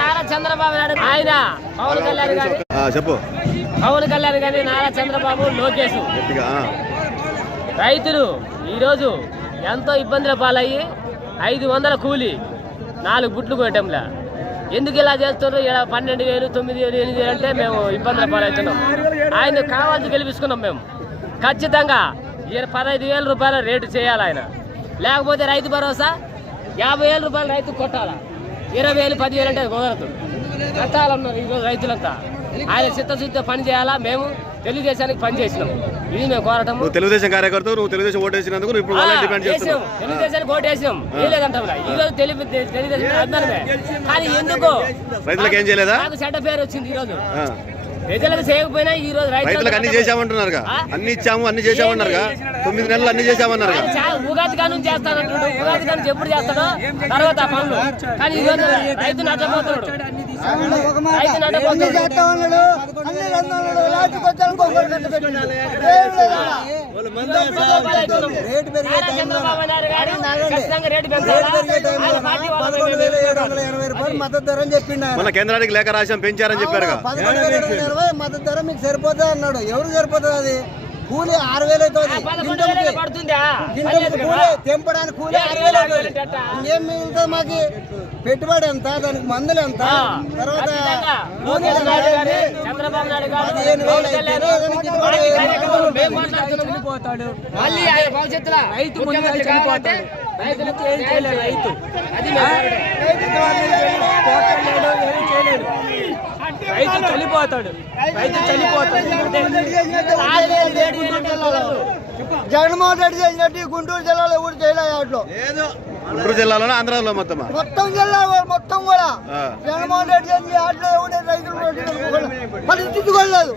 నారా చంద్రబాబు నాయుడు ఆయన పవన్ కళ్యాణ్ గారి చెప్పు పవన్ కళ్యాణ్ గారి నారా చంద్రబాబు లోకేష్ రైతులు ఈరోజు ఎంతో ఇబ్బందుల పాలయ్యి 500 కూలి 4 బుట్లు కొట్టంలా ఎందుకు ఇలా చేస్తున్నారు? 12,000 9,000 8,000 అంటే మేము ఇబ్బందుల పాలవుతున్నాం. ఆయన కావాల్సి గెలిపించుకున్నాం మేము. ఖచ్చితంగా 15,000 రూపాయల రేటు చేయాలి ఆయన. లేకపోతే రైతు భరోసా 50,000 రూపాయలు రైతు కొట్టాలా. 20,000 10,000 అంటే కుదరదు. కట్టాలన్నారు ఈరోజు రైతులంతా. ఆయన చిత్తశుద్ధితో పని చేయాలా. మేము తెలుగుదేశానికి పని చేసినాం. ఇది మేము కోరటం. తెలుగుదేశం కార్యకర్తలు నువ్వు తెలుగుదేశం ఓటేసినందుకు తెలుగుదేశానికి ఓటేసాం. వేయలేదంటాం. ఈ రోజు తెలుగుదేశం అర్థమే. కానీ ఎందుకు రైతులకు ఏం చేయలేదా? నాకు చెడ్డ పేరు వచ్చింది. ఈ రోజు ప్రజలకు చేయకపోయినా ఈ రోజు రైతులకు అన్ని చేసామంటున్నారు. అన్ని ఇచ్చాము అన్ని చేసామన్నారు. 9 నెలలు అన్ని చేసామన్నారు. ఉగాది కాను చేస్తానంటాడు. ఉగాది కాను ఎప్పుడు చేస్తాడో తర్వాత పనులు. కానీ ఈ రోజు రైతు నష్టపోతున్నాడు. మన కేంద్రానికి లేఖ రాశాం పెంచారని చెప్పారు. మద్దతు ధర మీకు సరిపోతుంది అన్నాడు. ఎవరు సరిపోతుంది? అది కూలి 6,000 అవుతుంది. కూలి తెంపడానికి కూలి 6,000 అవుతుంది. ఇంకేం మిగులుతుంది మాకు? పెట్టుబడి ఎంత, దానికి మందులు ఎంత, తర్వాత రైతు చనిపోతాడు. జగన్మోహన్ రెడ్డి చేసినట్టు గుంటూరు జిల్లాలో ఎవరు చేయలేదు. గుంటూరు జిల్లాలోనే ఆంధ్రాలో మొత్తం జిల్లా మొత్తం కూడా జగన్మోహన్ రెడ్డి చేసి ఆటలో ఎవరు రైతులు పట్టించుకోలేదు.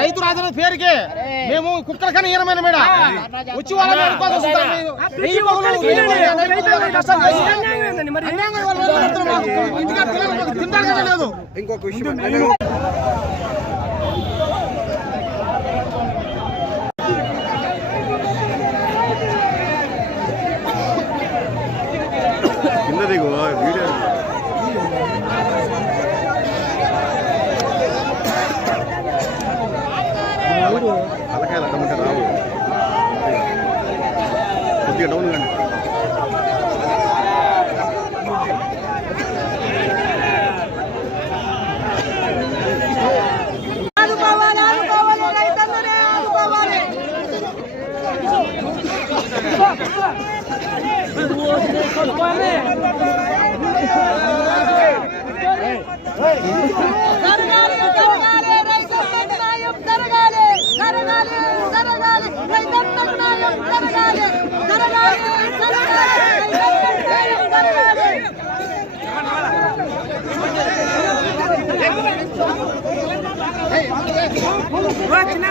రైతు రాజన పేరుకే మేము కుక్కల కన్నా ఈరమైన మేడ వచ్చి వాళ్ళని లేదు. ఇంకొక విషయం తలకాయలు అడ్డమంటే రావు. కొద్దిగా డౌన్ కండి. చిన్న